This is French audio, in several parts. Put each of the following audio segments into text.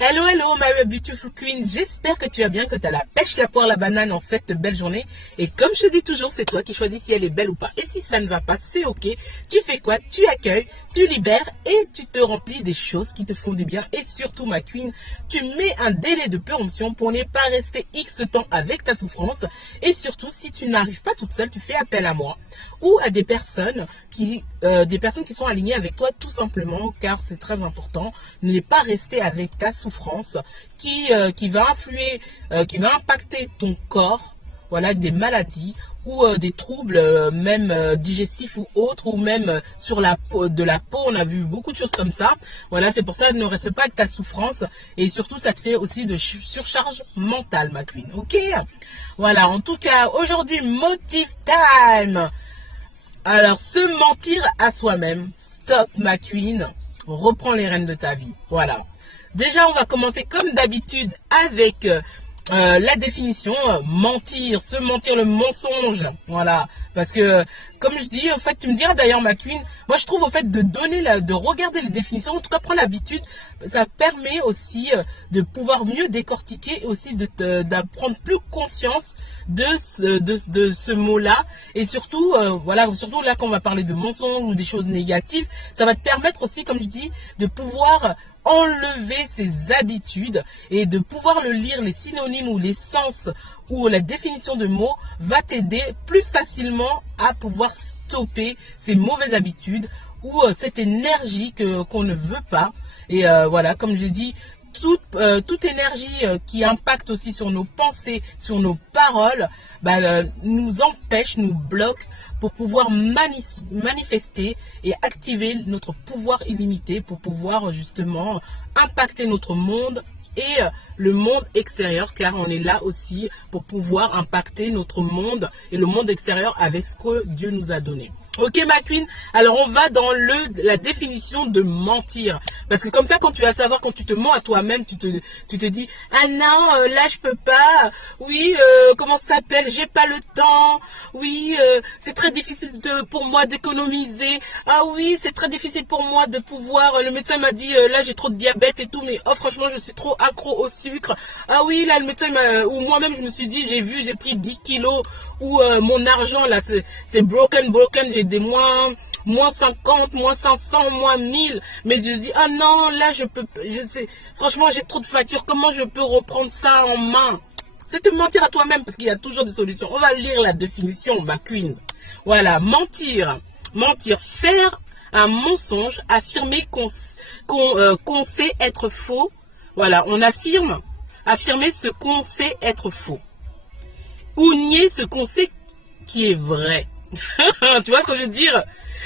Hello, hello, my beautiful queen. J'espère que tu vas bien, que tu as la pêche, la poire, la banane en cette belle journée. Et comme je te dis toujours, c'est toi qui choisis si elle est belle ou pas. Et si ça ne va pas, c'est ok. Tu fais quoi? Tu accueilles, tu libères et tu te remplis des choses qui te font du bien. Et surtout, ma queen, tu mets un délai de péremption pour ne pas rester X temps avec ta souffrance. Et surtout, si tu n'arrives pas toute seule, tu fais appel à moi ou à des personnes qui sont alignées avec toi tout simplement, car c'est très important. Ne pas rester avec ta souffrance qui va influer, qui va impacter ton corps, voilà, des maladies ou des troubles même digestifs ou autres, ou même sur la peau, de la peau. On a vu beaucoup de choses comme ça. Voilà, c'est pour ça que ne reste pas avec ta souffrance, et surtout ça te fait aussi de surcharge mentale, ma queen. Ok, voilà, en tout cas aujourd'hui motive time. Alors, se mentir à soi-même. Stop, ma queen. Reprends les rênes de ta vie. Voilà. Déjà, on va commencer comme d'habitude avec la définition. Mentir, se mentir, le mensonge. Voilà. Parce que, comme je dis, en fait, tu me diras d'ailleurs, ma queen, moi je trouve au fait de regarder les définitions, en tout cas prendre l'habitude, ça permet aussi de pouvoir mieux décortiquer, et aussi d'apprendre plus conscience de ce mot-là. Et surtout, voilà, surtout là qu'on va parler de mensonges ou des choses négatives, ça va te permettre aussi, comme je dis, de pouvoir enlever ses habitudes et de pouvoir le lire, les synonymes ou les sens ou la définition de mots va t'aider plus facilement à pouvoir stopper ces mauvaises habitudes ou cette énergie qu'on ne veut pas. Et voilà, comme je dis, toute énergie qui impacte aussi sur nos pensées, sur nos paroles, nous empêche, nous bloque pour pouvoir manifester et activer notre pouvoir illimité pour pouvoir justement impacter notre monde et le monde extérieur, car on est là aussi pour pouvoir impacter notre monde et le monde extérieur avec ce que Dieu nous a donné. Ok, ma queen, alors on va dans la définition de mentir. Parce que comme ça, quand tu vas savoir, quand tu te mens à toi-même, tu te dis, ah non, là je peux pas, oui, comment ça s'appelle, j'ai pas le temps, oui, c'est très difficile pour moi d'économiser, ah oui, c'est très difficile pour moi de pouvoir, le médecin m'a dit, là j'ai trop de diabète et tout, mais oh franchement je suis trop accro au sucre, ah oui, là le médecin ou moi-même je me suis dit, j'ai pris 10 kilos, ou mon argent là c'est broken, j'ai des moins 50, moins 500, moins 1000, mais je dis, ah non, là je sais, franchement j'ai trop de factures, comment je peux reprendre ça en main? C'est te mentir à toi-même, parce qu'il y a toujours des solutions. On va lire la définition, ma queen. Voilà, mentir, faire un mensonge, affirmer qu'on sait être faux. Voilà, on affirmer ce qu'on sait être faux, ou nier ce qu'on sait qui est vrai. Tu vois ce que je veux dire?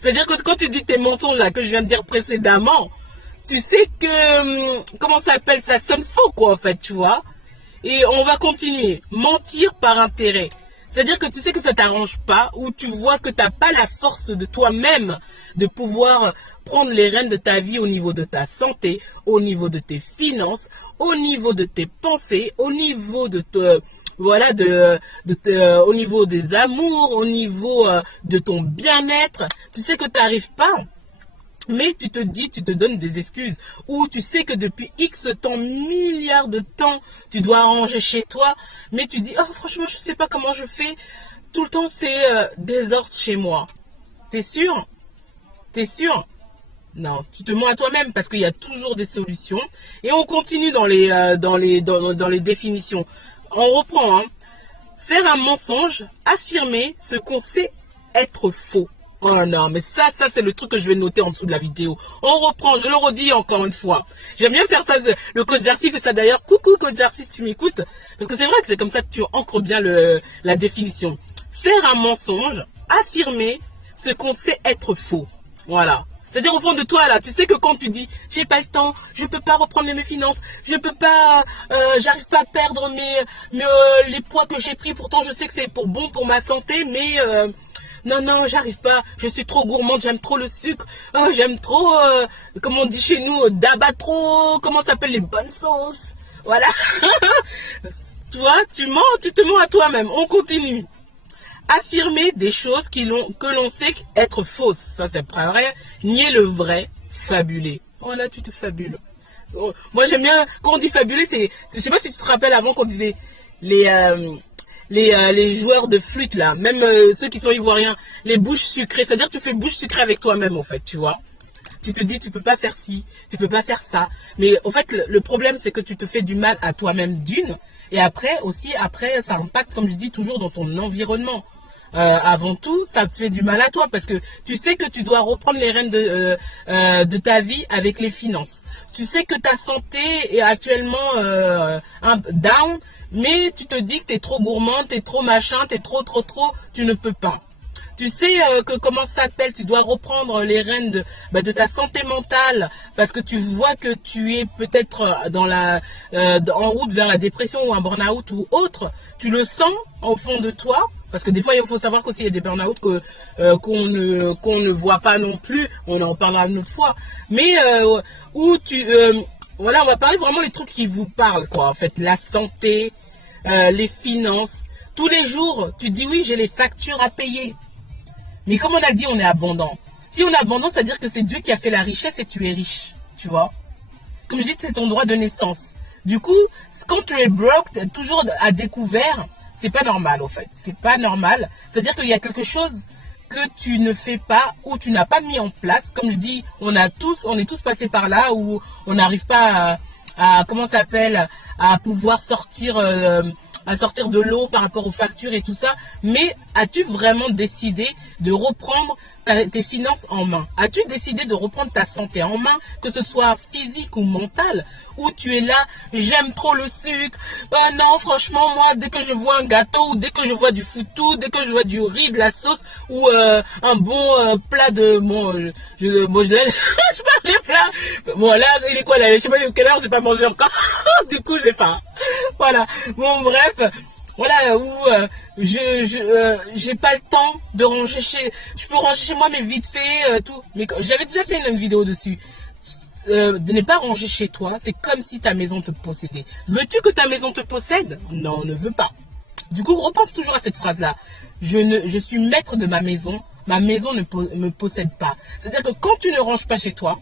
C'est-à-dire que quand tu dis tes mensonges là que je viens de dire précédemment, tu sais que, comment ça s'appelle, ça sonne faux quoi en fait, tu vois. Et on va continuer. Mentir par intérêt. C'est-à-dire que tu sais que ça t'arrange pas, ou tu vois que tu n'as pas la force de toi-même de pouvoir prendre les rênes de ta vie au niveau de ta santé, au niveau de tes finances, au niveau de tes pensées, au niveau de voilà, au niveau des amours, au niveau de ton bien-être. Tu sais que tu n'arrives pas, mais tu te donnes des excuses. Ou tu sais que depuis X temps, milliards de temps, tu dois arranger chez toi, mais tu dis, oh franchement, je ne sais pas comment je fais. Tout le temps, c'est désordre chez moi. T'es sûr? T'es sûr? Non, tu te mens à toi-même, parce qu'il y a toujours des solutions. Et on continue dans les définitions. On reprend, hein. Faire un mensonge, affirmer ce qu'on sait être faux. Oh non, mais ça c'est le truc que je vais noter en dessous de la vidéo. On reprend, je le redis encore une fois. J'aime bien faire ça, le coach Darcy fait ça d'ailleurs. Coucou coach Darcy, si tu m'écoutes. Parce que c'est vrai que c'est comme ça que tu ancres bien la définition. Faire un mensonge, affirmer ce qu'on sait être faux. Voilà. C'est-à-dire au fond de toi là, tu sais que quand tu dis j'ai pas le temps, je peux pas reprendre mes finances, je peux pas, j'arrive pas à perdre les poids que j'ai pris, pourtant je sais que c'est bon pour ma santé, mais non, j'arrive pas, je suis trop gourmande, j'aime trop le sucre, oh, j'aime trop, comme on dit chez nous, d'abat trop, comment ça s'appelle, les bonnes sauces, voilà. Toi, tu te mens à toi-même, on continue. Affirmer des choses que l'on sait être fausses, ça c'est pas vrai. Nier le vrai, fabuler. Oh là, tu te fabules. Moi, j'aime bien, quand on dit fabuleux, c'est, je sais pas si tu te rappelles avant qu'on disait les, les joueurs de flûte, là, même ceux qui sont ivoiriens, les bouches sucrées, c'est-à-dire que tu fais bouche sucrée avec toi-même, en fait, tu vois. Tu te dis, tu peux pas faire ci, tu peux pas faire ça. Mais en fait, le problème, c'est que tu te fais du mal à toi-même d'une. Et après, aussi, après, ça impacte, comme je dis, toujours dans ton environnement. Avant tout, ça te fait du mal à toi parce que tu sais que tu dois reprendre les rênes de ta vie avec les finances. Tu sais que ta santé est actuellement un down, mais tu te dis que tu es trop gourmand, tu es trop machin, tu es trop, tu ne peux pas. Tu sais que comment ça s'appelle, tu dois reprendre les rênes de ta santé mentale parce que tu vois que tu es peut-être en route vers la dépression ou un burn-out ou autre. Tu le sens au fond de toi parce que des fois il faut savoir qu'aussi il y a des burn-out qu'on ne voit pas non plus. On en parlera une autre fois. Mais voilà, on va parler vraiment des trucs qui vous parlent quoi. En fait, la santé, les finances. Tous les jours, tu dis oui, j'ai les factures à payer. Mais comme on a dit, on est abondant. Si on est abondant, ça veut dire que c'est Dieu qui a fait la richesse et tu es riche. Tu vois. Comme je dis, c'est ton droit de naissance. Du coup, quand tu es broke, toujours à découvert, c'est pas normal en fait. C'est pas normal. C'est-à-dire qu'il y a quelque chose que tu ne fais pas ou tu n'as pas mis en place. Comme je dis, on est tous passés par là où on n'arrive pas comment ça s'appelle, à pouvoir sortir de l'eau par rapport aux factures et tout ça. Mais as-tu vraiment décidé de reprendre tes finances en main? As-tu décidé de reprendre ta santé en main, que ce soit physique ou mentale? Ou tu es là, j'aime trop le sucre, non franchement moi dès que je vois un gâteau ou dès que je vois du foutou, dès que je vois du riz, de la sauce ou un bon plat de je parle des plats. Bon là il est quoi là, je sais pas de quelle heure j'ai pas mangé encore. Du coup j'ai faim. Voilà. Bon bref, voilà où j'ai pas le temps de ranger je peux ranger chez moi mais vite fait tout. Mais j'avais déjà fait une vidéo dessus. De ne pas ranger chez toi, c'est comme si ta maison te possédait. Veux-tu que ta maison te possède? Non, on ne veut pas. Du coup, repense toujours à cette phrase-là. Je suis maître de ma maison ne me possède pas. C'est-à-dire que quand tu ne ranges pas chez toi,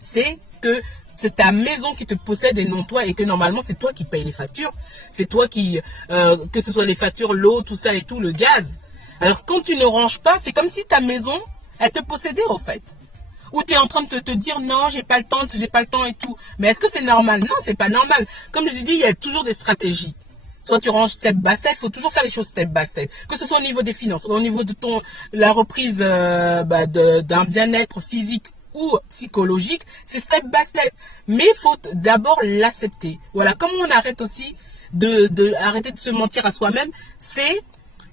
c'est que c'est ta maison qui te possède et non toi, et que normalement c'est toi qui payes les factures, c'est toi qui, que ce soit les factures, l'eau, tout ça et tout, le gaz. Alors quand tu ne ranges pas, c'est comme si ta maison, elle te possédait en fait. Ou tu es en train de te dire non, j'ai pas le temps et tout. Mais est-ce que c'est normal? Non, c'est pas normal. Comme je dis, il y a toujours des stratégies. Soit tu ranges step by step, il faut toujours faire les choses step by step. Que ce soit au niveau des finances, au niveau de la reprise d'un bien-être physique ou psychologique, c'est step by step. Mais il faut d'abord l'accepter. Voilà, comme on arrête aussi arrêter de se mentir à soi-même, c'est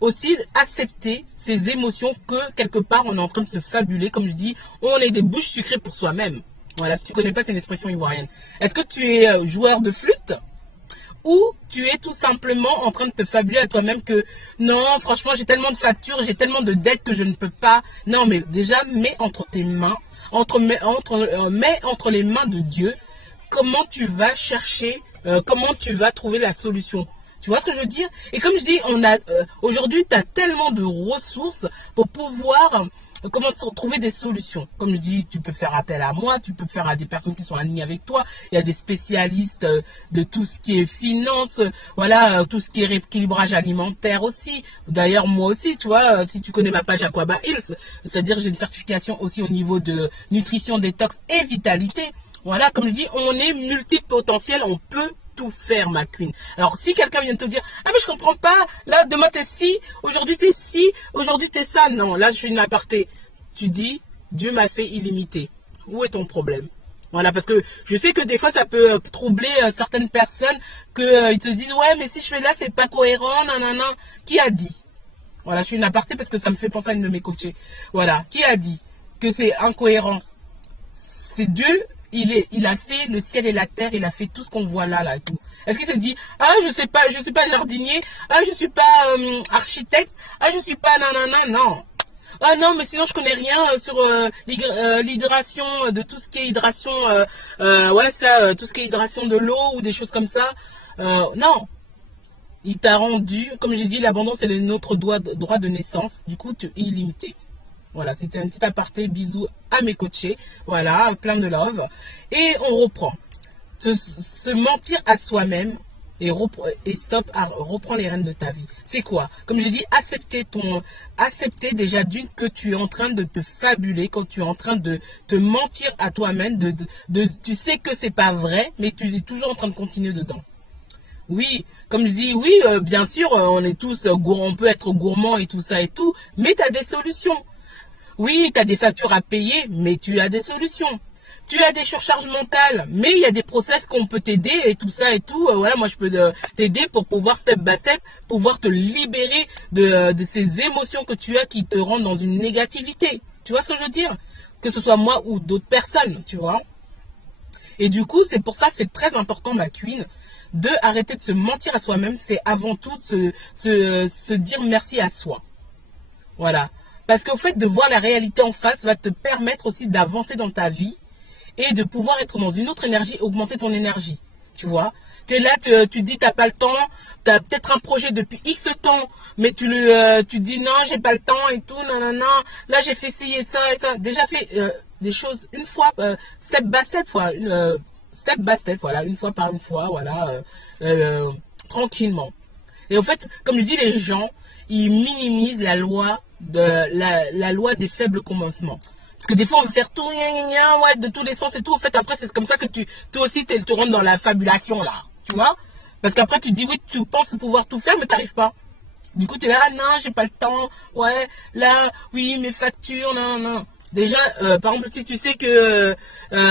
aussi accepter ces émotions que quelque part on est en train de se fabuler. Comme je dis, on est des bouches sucrées pour soi-même. Voilà, si tu connais pas, c'est une expression ivoirienne. Est-ce que tu es joueur de flûte ou tu es tout simplement en train de te fabuler à toi-même que non, franchement, j'ai tellement de factures, j'ai tellement de dettes que je ne peux pas. Non, mais déjà, mets entre tes mains, mets entre les mains de Dieu, comment tu vas chercher, comment tu vas trouver la solution. Tu vois ce que je veux dire? Et comme je dis, aujourd'hui, tu as tellement de ressources pour pouvoir trouver des solutions. Comme je dis, tu peux faire appel à moi, tu peux faire à des personnes qui sont alignées avec toi. Il y a des spécialistes de tout ce qui est finance, voilà, tout ce qui est rééquilibrage alimentaire aussi. D'ailleurs, moi aussi, tu vois, si tu connais ma page Aquaba Hills, c'est-à-dire j'ai une certification aussi au niveau de nutrition, détox et vitalité. Voilà, comme je dis, on est multipotentiel, on peut tout faire, ma queen. Alors, si quelqu'un vient te dire, ah mais je comprends pas, là, demain t'es ci, aujourd'hui t'es ça. Non, là, je suis une aparté. Tu dis, Dieu m'a fait illimité. Où est ton problème? Voilà, parce que je sais que des fois, ça peut troubler certaines personnes, ils te disent, ouais, mais si je fais là, c'est pas cohérent, non. Qui a dit? Voilà, je suis une aparté parce que ça me fait penser à une de mes coachées. Voilà, qui a dit que c'est incohérent? C'est Dieu. Il a fait le ciel et la terre, il a fait tout ce qu'on voit là, tout. Est-ce qu'il s'est dit, ah, je suis pas jardinier, ah, je suis pas architecte, ah, je suis pas non. Ah non, mais sinon je connais rien sur l'hydration, de tout ce qui est hydration, voilà ça, tout ce qui est hydration de l'eau ou des choses comme ça. Non. Il t'a rendu, comme j'ai dit, l'abondance est notre droit de naissance, du coup tu es illimité. Voilà, c'était un petit aparté, bisous à mes coachés. Voilà, plein de love. Et on reprend. se mentir à soi-même et stop à reprendre les rênes de ta vie. C'est quoi? Comme je dis, accepter déjà d'une que tu es en train de te fabuler, quand tu es en train de te mentir à toi-même, tu sais que c'est pas vrai, mais tu es toujours en train de continuer dedans. Oui, comme je dis, oui, bien sûr, on est tous on peut être gourmand et tout ça et tout, mais tu as des solutions. Oui, tu as des factures à payer, mais tu as des solutions. Tu as des surcharges mentales, mais il y a des process qu'on peut t'aider et tout ça et tout. Voilà, moi je peux t'aider pour pouvoir step by step, pouvoir te libérer de ces émotions que tu as qui te rendent dans une négativité. Tu vois ce que je veux dire? Que ce soit moi ou d'autres personnes, tu vois. Et du coup, c'est pour ça, c'est très important, ma queen, de arrêter de se mentir à soi-même. C'est avant tout se dire merci à soi. Voilà. Parce qu'au fait de voir la réalité en face va te permettre aussi d'avancer dans ta vie et de pouvoir être dans une autre énergie, augmenter ton énergie. Tu vois, tu es là, tu te dis tu n'as pas le temps, tu as peut-être un projet depuis X temps, mais tu dis non, j'ai pas le temps et tout, non, non, non, là j'ai fait ci et ça et ça. Déjà fait des choses une fois, step by step, voilà, une fois par une fois, voilà, tranquillement. Et en fait, comme je dis, les gens, ils minimisent la loi la loi des faibles commencements. Parce que des fois, on veut faire tout, ouais, de tous les sens et tout. En fait, après, c'est comme ça que toi aussi, tu rentres dans la fabulation, là. Tu vois? Parce qu'après, tu dis, oui, tu penses pouvoir tout faire, mais tu n'arrives pas. Du coup, tu es là, non, j'ai pas le temps. Ouais, là, oui, mes factures, non, non. Déjà, par exemple, si tu sais que,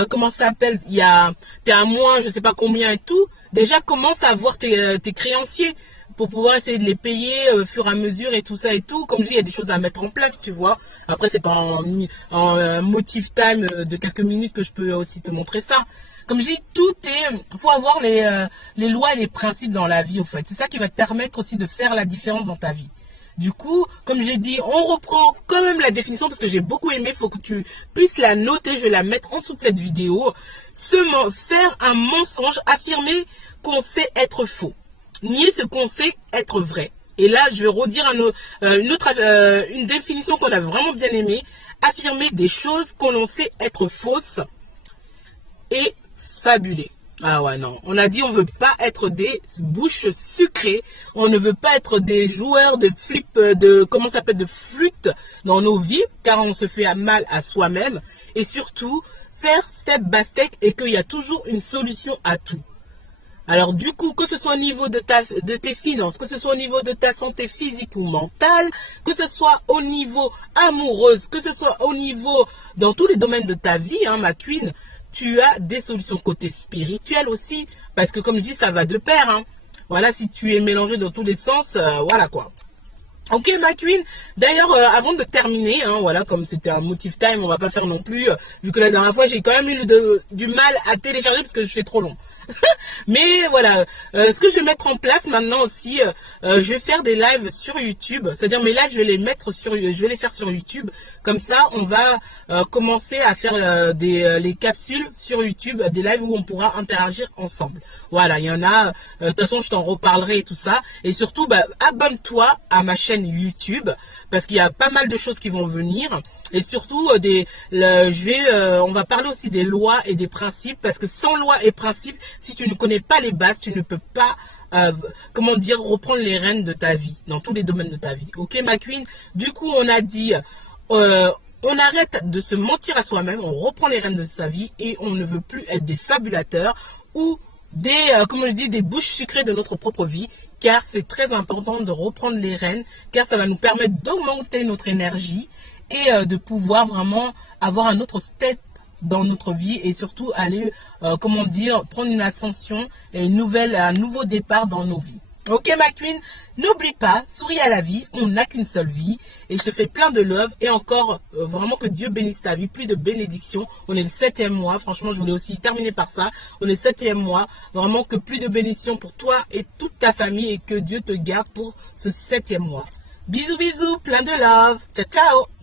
comment ça s'appelle, t'es à moins, je sais pas combien et tout, déjà, commence à voir tes créanciers pour pouvoir essayer de les payer au fur et à mesure et tout ça et tout. Comme je dis, il y a des choses à mettre en place, tu vois. Après, c'est pas en motive time de quelques minutes que je peux aussi te montrer ça. Comme je dis, faut avoir les lois et les principes dans la vie, au fait. C'est ça qui va te permettre aussi de faire la différence dans ta vie. Du coup, comme j'ai dit, on reprend quand même la définition parce que j'ai beaucoup aimé. Il faut que tu puisses la noter. Je vais la mettre en dessous de cette vidéo. Faire un mensonge, affirmer qu'on sait être faux. Nier ce qu'on sait être vrai. Et là, je vais redire une définition qu'on a vraiment bien aimée. Affirmer des choses qu'on sait être fausses et fabuler. Ah ouais, non. On a dit on veut pas être des bouches sucrées. On ne veut pas être des joueurs de de flûte dans nos vies, car on se fait mal à soi-même. Et surtout, faire step by step et qu'il y a toujours une solution à tout. Alors du coup, que ce soit au niveau de tes finances, que ce soit au niveau de ta santé physique ou mentale, que ce soit au niveau amoureuse, que ce soit au niveau dans tous les domaines de ta vie, hein, ma queen, tu as des solutions côté spirituel aussi, parce que comme je dis, ça va de pair. Hein. Voilà, si tu es mélangé dans tous les sens, voilà quoi. Ok ma queen, d'ailleurs avant de terminer, hein, voilà, comme c'était un motive time, on va pas faire non plus, vu que la dernière fois j'ai quand même eu du mal à télécharger parce que je fais trop long. Mais voilà, ce que je vais mettre en place maintenant aussi, je vais faire des lives sur YouTube, c'est-à-dire mes lives je vais les faire sur YouTube, comme ça on va commencer à faire les capsules sur YouTube, des lives où on pourra interagir ensemble. Voilà, il y en a, de toute façon je t'en reparlerai et tout ça, et surtout abonne-toi à ma chaîne YouTube parce qu'il y a pas mal de choses qui vont venir et surtout on va parler aussi des lois et des principes parce que sans loi et principes, si tu ne connais pas les bases, tu ne peux pas reprendre les rênes de ta vie dans tous les domaines de ta vie. Ok ma queen, du coup on a dit on arrête de se mentir à soi-même, on reprend les rênes de sa vie et on ne veut plus être des fabulateurs ou des bouches sucrées de notre propre vie, car c'est très important de reprendre les rênes, car ça va nous permettre d'augmenter notre énergie et de pouvoir vraiment avoir un autre step dans notre vie et surtout aller, prendre une ascension et un nouveau départ dans nos vies. Ok ma queen, n'oublie pas, souris à la vie, on n'a qu'une seule vie et je te fais plein de love et encore vraiment que Dieu bénisse ta vie, plus de bénédictions. On est le 7e mois, franchement je voulais aussi terminer par ça, on est le 7e mois, vraiment que plus de bénédictions pour toi et toute ta famille et que Dieu te garde pour ce 7e mois. Bisous bisous, plein de love, ciao ciao.